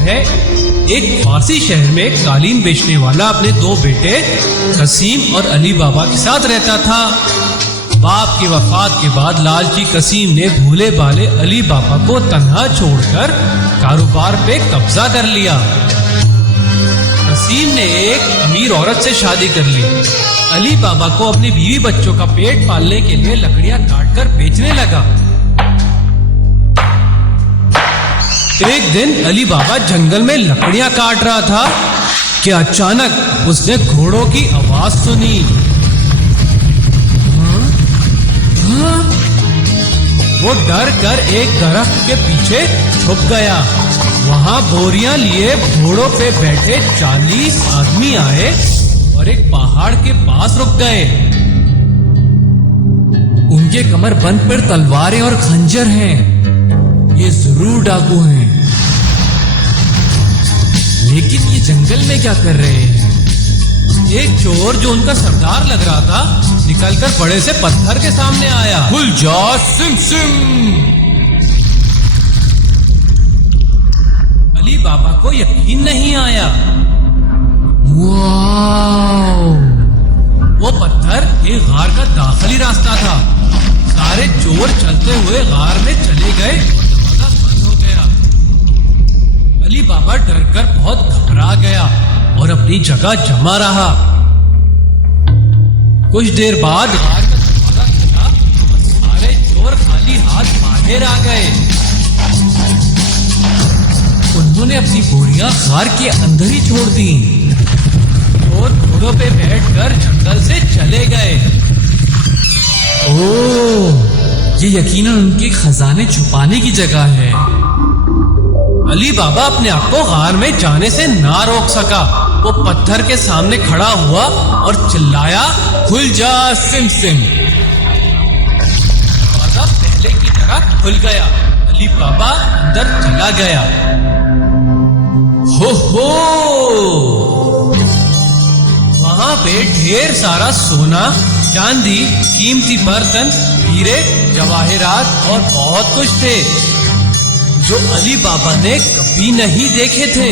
तरह एक फारसी शहर में कालीन बेचने वाला अपने दो बेटे कसीम और अली बाबा के साथ रहता था। बाप की वफात के बाद लालची कसीम ने भूले भाले अली बाबा को तन्हा छोड़कर कारोबार पे कब्जा कर लिया। कसीम ने एक अमीर औरत से शादी कर ली। अली बाबा को अपनी बीवी बच्चों का पेट पालने के लिए लकड़ियां काटकर बेचने लगा। एक दिन अली बाबा जंगल में लकड़ियां काट रहा था कि अचानक उसने घोड़ों की आवाज सुनी। वो डर कर एक दरख्त के पीछे छुप गया। वहां बोरियां लिए घोड़ों पे बैठे 40 आदमी आए और एक पहाड़ के पास रुक गए। उनके कमरबंद पर तलवारें और खंजर हैं। ये जरूर डाकू हैं। लेकिन ये जंगल में क्या कर रहे हैं? एक चोर जो उनका सरदार लग रहा था निकलकर बड़े से पत्थर के सामने आया। खुल जा सिम सिम। अली बाबा को यकीन नहीं आया। वाओ! वो पत्थर एक गार का दाखिली रास्ता था। सारे चोर चलते हुए गार में चले गए और दरवाजा बंद हो गया। अली बाबा डरकर बहुत घबरा गया और अपनी जगह जमा रहा। कुछ देर बाद गार का दरवाजा खुला और सारे चोर खाली हाथ बाहर आ गए। उन्होंने अपनी बोरियां गार के अंदर ही छोड़ दी और घोड़ों पे बैठकर जंगल से चले गए। ओह, ये यकीनन उनके खजाने छुपाने की जगह है। अली बाबा अपने आप को गार में जाने से ना रोक सका। वो पत्थर के सामने खड़ा हुआ और चिल्लाया, खुल जा सिम सिम। दरवाजा पहले की तरह खुल गया। अली बाबा अंदर चला गया। हो वहां पे ढेर सारा सोना, चांदी, कीमती बर्तन, हीरे, जवाहरात और बहुत कुछ थे जो अली बाबा ने कभी नहीं देखे थे।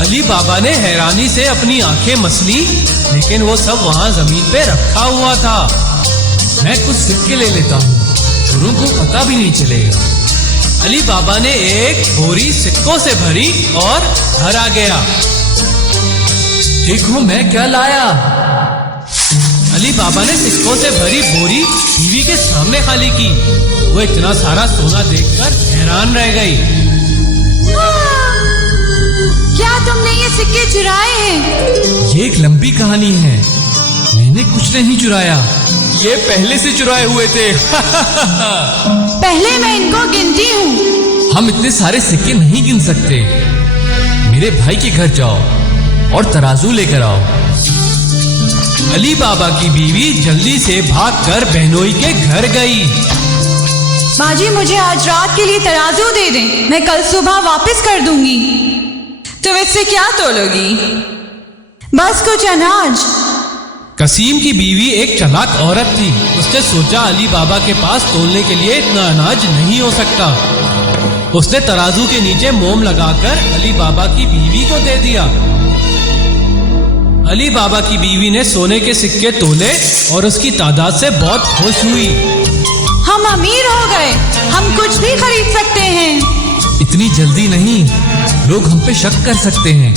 अली बाबा ने हैरानी से अपनी आंखें मसली, लेकिन वो सब वहां जमीन पे रखा हुआ था। मैं कुछ सिक्के ले लेता हूँ, चोरों को पता भी नहीं चलेगा। अली बाबा ने एक बोरी सिक्कों से भरी और घर आ गया। देखो मैं क्या लाया। अली बाबा ने सिक्कों से भरी बोरी बीवी के सामने खाली की। वो इतना सारा सोना देखकर हैरान रह गई। क्या तुमने ये सिक्के चुराए हैं? ये एक लंबी कहानी है। मैंने कुछ नहीं चुराया, ये पहले से चुराए हुए थे। पहले मैं इनको गिनती हूँ। हम इतने सारे सिक्के नहीं गिन सकते। मेरे भाई के घर जाओ और तराजू लेकर आओ। अली बाबा की बीवी जल्दी से भागकर बहनोई के घर गई। बाजी, मुझे आज रात के लिए तराजू दे दें, मैं कल सुबह वापस कर दूंगी। तुम इससे क्या तोलोगी? बस कुछ अनाज। कसीम की बीवी एक चालाक औरत थी। उसने सोचा अली बाबा के पास तोलने के लिए इतना अनाज नहीं हो सकता। उसने तराजू के नीचे मोम लगाकर अली बाबा की बीवी को दे दिया। अली बाबा की बीवी ने सोने के सिक्के तोले और उसकी तादाद से बहुत खुश हुई। हम अमीर हो गए, हम कुछ भी खरीद सकते हैं। इतनी जल्दी नहीं, लोग हम पे शक कर सकते हैं।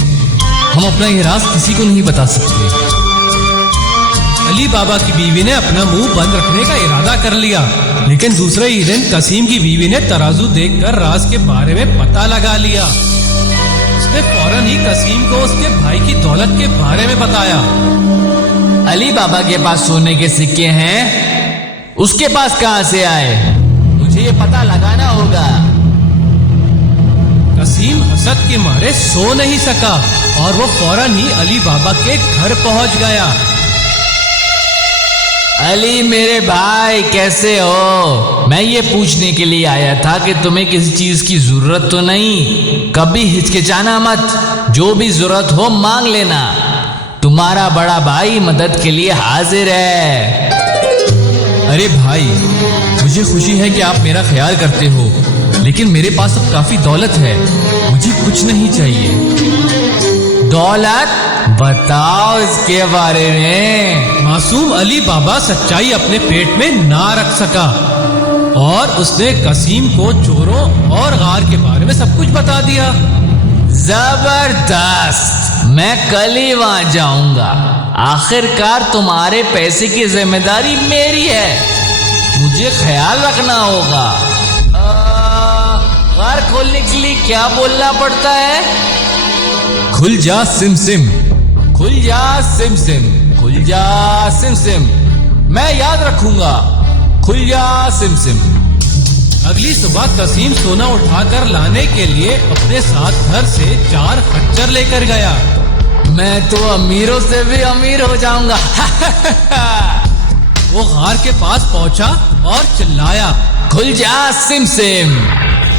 हम अपना ये राज किसी को नहीं बता सकते। अली बाबा की बीवी ने अपना मुंह बंद रखने का इरादा कर लिया, लेकिन दूसरे ही दिन कसीम की बीवी ने तराजू देखकर राज के बारे में पता लगा लिया। उसने फौरन ही कसीम को उसके भाई की दौलत के बारे में बताया। अली बाबा के पास सोने के सिक्के हैं, उसके पास कहां से आए? मुझे ये पता लगाना होगा। कसीम हसद के मारे सो नहीं सका और वो फौरन ही अली बाबा के घर पहुंच गया। अली मेरे भाई, कैसे हो? मैं ये पूछने के लिए आया था कि तुम्हें किसी चीज की जरूरत तो नहीं। कभी हिचकिचाना मत, जो भी जरूरत हो मांग लेना। तुम्हारा बड़ा भाई मदद के लिए हाजिर है। अरे भाई, मुझे खुशी है कि आप मेरा ख्याल करते हो, लेकिन मेरे पास अब काफी दौलत है, मुझे कुछ नहीं चाहिए। दौलत? बताओ इसके बारे में। मासूम अली बाबा सच्चाई अपने पेट में ना रख सका और उसने कसीम को चोरों और गार के बारे में सब कुछ बता दिया। जबरदस्त, मैं कल ही वहां जाऊंगा। आखिरकार तुम्हारे पैसे की जिम्मेदारी मेरी है, मुझे ख्याल रखना होगा। गार खोलने के लिए क्या बोलना पड़ता है? खुल जा सिम सिम, खुल जा सिम सिम, खुल जा सिम सिम। मैं याद रखूंगा, खुल जा सिम सिम। अगली सुबह कसीम सोना उठाकर लाने के लिए अपने साथ घर से 4 खच्चर लेकर गया। मैं तो अमीरों से भी अमीर हो जाऊंगा। वो गार के पास पहुंचा और चिल्लाया, खुल जा सिम सिम।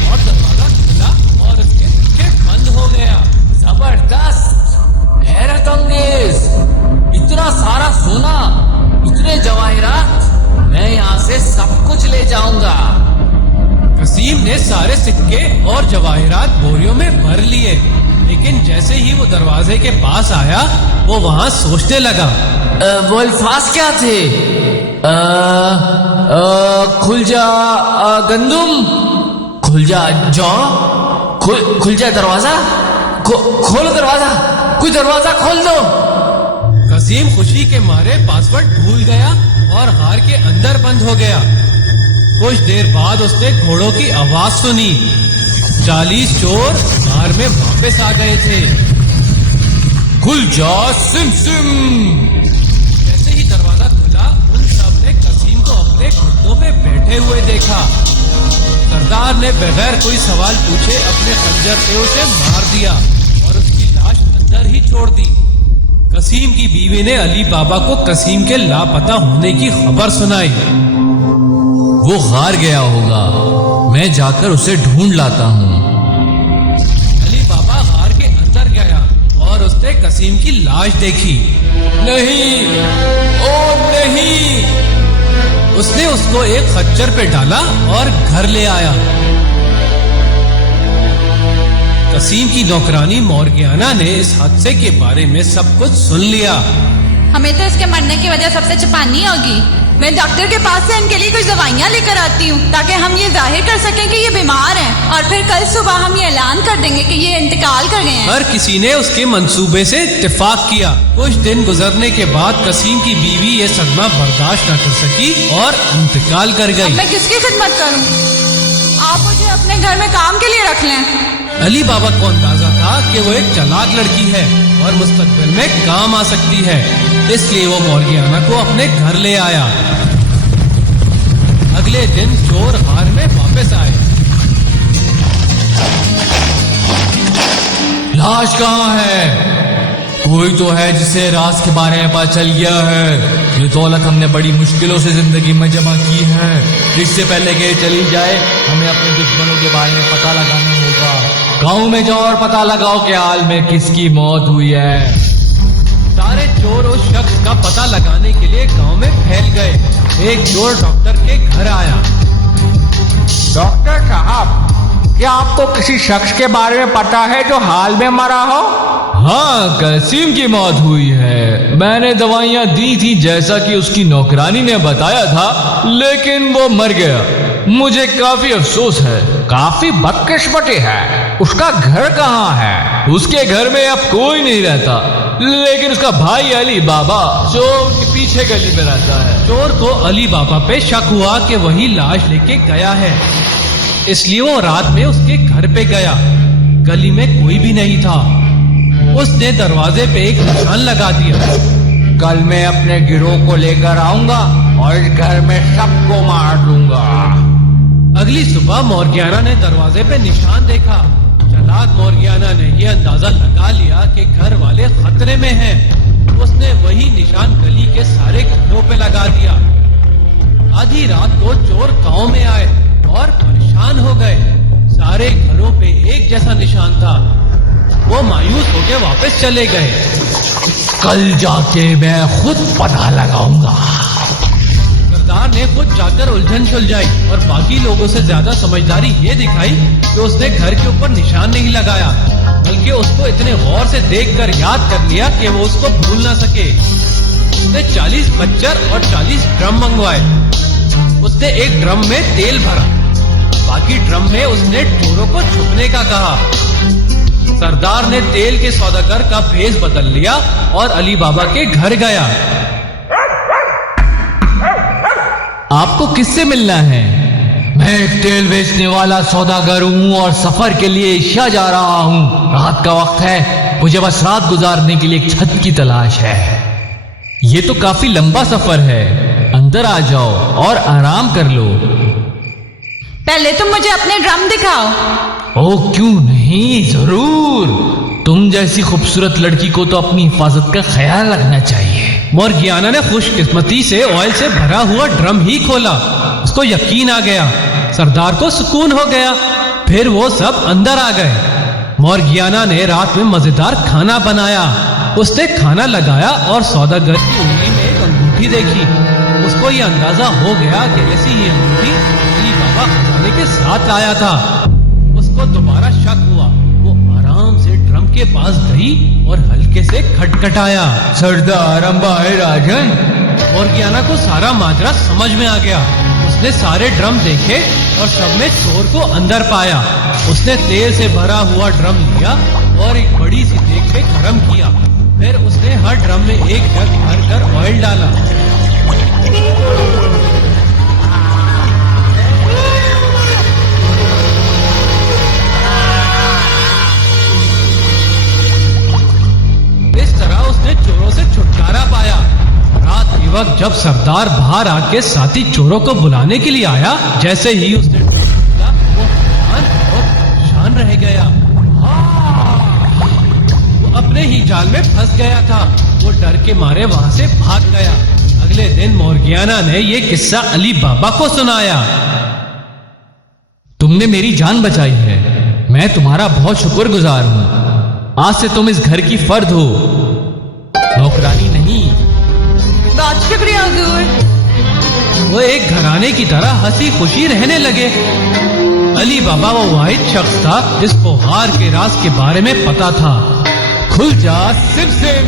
और दरवाजा खुला और उसके पीछे बंद हो गया। जबरदस्त, हैरत अंगेज, इतना सारा सोना, इतने जवाहिरात, मैं यहाँ से सब कुछ ले जाऊंगा। कसीम ने सारे सिक्के और जवाहिरात बोरियों में भर लिए, लेकिन जैसे ही वो दरवाजे के पास आया वो वहां सोचने लगा। वो अल्फाज क्या थे? खुल जा गंदुम, खुल जा जौ, खुल जा दरवाजा, खोलो दरवाजा, कोई दरवाजा खोल दो। कसीम खुशी के मारे पासवर्ड भूल गया और गार के अंदर बंद हो गया। कुछ देर बाद उसने घोड़ों की आवाज सुनी। 40 चोर गार में वापस आ गए थे। खुल जा सिम सिम। जैसे ही दरवाजा खुला उन सब ने कसीम को अपने घुटनों पे बैठे हुए देखा। सरदार ने बगैर कोई सवाल पूछे अपने खंजर से उसे मार दिया और उसकी लाश अंदर ही छोड़ दी। कसीम की बीवी ने अली बाबा को कसीम के लापता होने की खबर सुनाई। वो हार गया होगा, मैं जाकर उसे ढूंढ लाता हूँ। अली बाबा गार के अंदर गया और उसने कसीम की लाश देखी। नहीं, ओ नहीं। उसने उसको एक खच्चर पे डाला और घर ले आया। कसीम की नौकरानी मोर्गियाना ने इस हादसे के बारे में सब कुछ सुन लिया। हमें तो इसके मरने की वजह सबसे छुपानी होगी। मैं डॉक्टर के पास से इनके लिए कुछ दवाइयाँ लेकर आती हूँ ताकि हम ये जाहिर कर सकें कि ये बीमार हैं और फिर कल सुबह हम ये ऐलान कर देंगे कि ये इंतकाल कर गए हैं। हर किसी ने उसके मंसूबे से इत्तेफाक किया। कुछ दिन गुजरने के बाद कसीम की बीवी ये सदमा बर्दाश्त न कर सकी और इंतकाल कर गई। मैं किसकी खिदमत करूँ? आप मुझे अपने घर में काम के लिए रख लें। अली बाबा को अंदाजा था कि वो एक चालाक लड़की है और मुस्तकबिल में काम आ सकती है, इसलिए वो मोर्गियाना को अपने घर ले आया। अगले दिन चोर गार में वापस आए। लाश कहाँ है? कोई तो है जिसे राज के बारे में पता चल गया है। ये दौलत हमने बड़ी मुश्किलों से जिंदगी में जमा की है। इससे पहले कि चली जाए हमें अपने दुश्मनों के बारे में पता लगाना होगा। गांव में जाओ और पता लगाओ कि हाल में किसकी मौत हुई है। सारे चोर उस शख्स का पता लगाने के लिए गांव में फैल गए। एक चोर डॉक्टर के घर आया। डॉक्टर साहब, क्या आपको किसी शख्स के बारे में पता है जो हाल में मरा हो? हाँ, कसीम की मौत हुई है। मैंने दवाइयाँ दी थी जैसा कि उसकी नौकरानी ने बताया था, लेकिन वो मर गया। मुझे काफी अफसोस है। काफी बदकिस्मती है। उसका घर कहाँ है? उसके घर में अब कोई नहीं रहता, लेकिन उसका भाई अली बाबा जो उनके पीछे गली में रहता है। चोर को अली बाबा पे शक हुआ कि वही लाश लेके गया है, इसलिए वो रात में उसके घर पे गया। गली में कोई भी नहीं था। उसने दरवाजे पे एक निशान लगा दिया। कल मैं अपने गिरोह को लेकर आऊंगा और इस घर में सबको मार दूंगा। अगली सुबह मोर्गियाना ने दरवाजे पे निशान देखा। चालाक मोर्गियाना ने यह अंदाजा लगा लिया कि घर वाले खतरे में हैं। उसने वही निशान गली के सारे घरों पे लगा दिया। आधी रात को चोर गांव में आए और परेशान हो गए। सारे घरों पे एक जैसा निशान था। वो मायूस होकर वापस चले गए। कल जाके मैं खुद पता लगाऊंगा। सरदार ने खुद जाकर उलझन सुलझाई और बाकी लोगों से ज्यादा समझदारी ये दिखाई कि उसने घर के ऊपर निशान नहीं लगाया, बल्कि उसको इतने गौर से देखकर याद कर लिया कि वो उसको भूल ना सके। उसने 40 खच्चर और 40 ड्रम मंगवाए। उसने एक ड्रम में तेल भरा, बाकी ड्रम में उसने चोरों को छुपने का कहा। सरदार ने तेल के सौदागर का भेष बदल लिया और अली बाबा के घर गया। आपको किससे मिलना है? मैं एक तेल बेचने वाला सौदागर हूँ और सफर के लिए एशिया जा रहा हूँ। रात का वक्त है, मुझे बस रात गुजारने के लिए एक छत की तलाश है। ये तो काफी लंबा सफर है, अंदर आ जाओ और आराम कर लो। पहले तुम मुझे अपने ड्रम दिखाओ। ओ क्यों नहीं, जरूर। तुम जैसी खूबसूरत लड़की को तो अपनी हिफाजत का ख्याल रखना चाहिए। मोर्गियाना ने खुशकिस्मती से ऑयल से भरा हुआ ड्रम ही खोला। उसको यकीन आ गया, सरदार को सुकून हो गया। फिर वो सब अंदर आ गए। मोर्गियाना ने रात में मजेदार खाना बनाया। उसने खाना लगाया और सौदागर की उंगली में एक अंगूठी देखी। उसको ये अंदाजा हो गया कि ऐसी ही अंगूठी अली बाबा खजाने के साथ आया था। उसको दोबारा शक हुआ। वो आराम से ड्रम के पास गई और हल्के से खटखटाया। सरदार अंबाए राजन। मोर्गियाना को सारा माजरा समझ में आ गया। उसने सारे ड्रम देखे और सब में चोर को अंदर पाया। उसने तेल से भरा हुआ ड्रम लिया और एक बड़ी सी देग पे गरम किया। फिर उसने हर ड्रम में एक जग भर कर ऑयल डाला। इस तरह उसने चोरों से छुटकारा पाया। रात के वक्त जब सरदार बाहर आके साथी चोरों को बुलाने के लिए आया, जैसे ही उसने खोला, वो हैरान और परेशान रह गया। वो अपने ही जाल में फंस गया था। वो डर के मारे वहां से भाग गया। अगले दिन मोर्गियाना ने ये किस्सा अली बाबा को सुनाया। तुमने मेरी जान बचाई है, मैं तुम्हारा बहुत शुक्रगुजार हूँ। आज से तुम इस घर की फर्द हो, नौकरानी नहीं। बहुत शुक्रिया हुजूर। वो एक घराने की तरह हंसी खुशी रहने लगे। अली बाबा वो वाहिद शख्स था जिसको हार के राज के बारे में पता था। खुल जा सिम सिम।